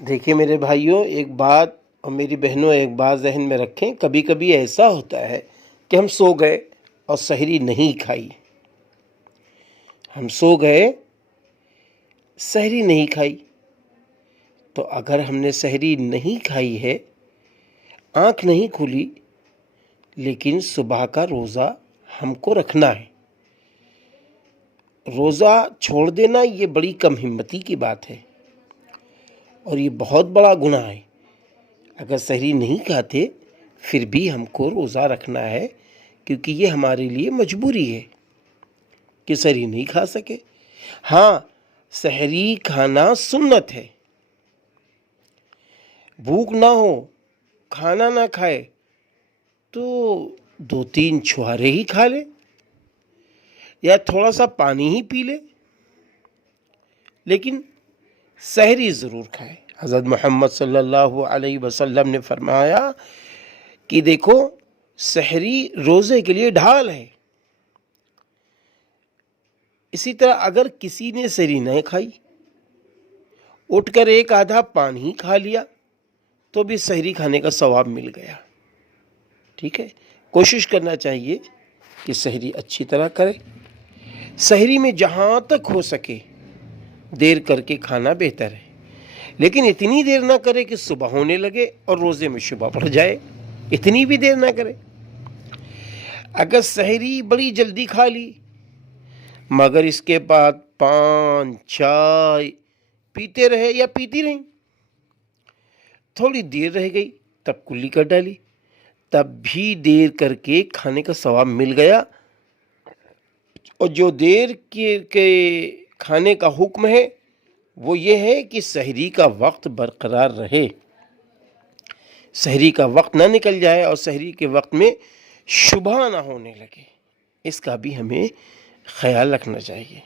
دیکھیے میرے بھائیوں، ایک بات اور میری بہنوں ایک بات ذہن میں رکھیں، کبھی کبھی ایسا ہوتا ہے کہ ہم سو گئے اور سحری نہیں کھائی. ہم سو گئے، سحری نہیں کھائی. تو اگر ہم نے سحری نہیں کھائی ہے، آنکھ نہیں کھلی، لیکن صبح کا روزہ ہم کو رکھنا ہے. روزہ چھوڑ دینا یہ بڑی کم ہمتی کی بات ہے اور یہ بہت بڑا گناہ ہے. اگر سحری نہیں کھاتے پھر بھی ہم کو روزہ رکھنا ہے، کیونکہ یہ ہمارے لیے مجبوری ہے کہ سحری نہیں کھا سکے. ہاں، سحری کھانا سنت ہے. بھوک نہ ہو، کھانا نہ کھائے تو 2-3 چھوارے ہی کھا لے یا تھوڑا سا پانی ہی پی لے، لیکن سحری ضرور کھائے. حضرت محمد صلی اللہ علیہ وسلم نے فرمایا کہ دیکھو، سحری روزے کے لیے ڈھال ہے. اسی طرح اگر کسی نے سحری نہ کھائی، اٹھ کر ایک آدھا پانی کھا لیا تو بھی سحری کھانے کا ثواب مل گیا. ٹھیک ہے، کوشش کرنا چاہیے کہ سحری اچھی طرح کرے. سحری میں جہاں تک ہو سکے دیر کر کے کھانا بہتر ہے، لیکن اتنی دیر نہ کرے کہ صبح ہونے لگے اور روزے میں شبہ پڑ جائے. اتنی بھی دیر نہ کرے. اگر سحری بڑی جلدی کھا لی مگر اس کے بعد پان چائے پیتے رہے یا پیتی رہیں، تھوڑی دیر رہ گئی تب کلی کر ڈالی، تب بھی دیر کر کے کھانے کا ثواب مل گیا. اور جو دیر کے کھانے کا حکم ہے وہ یہ ہے کہ سحری کا وقت برقرار رہے، سحری کا وقت نہ نکل جائے اور سحری کے وقت میں شبہ نہ ہونے لگے. اس کا بھی ہمیں خیال رکھنا چاہیے.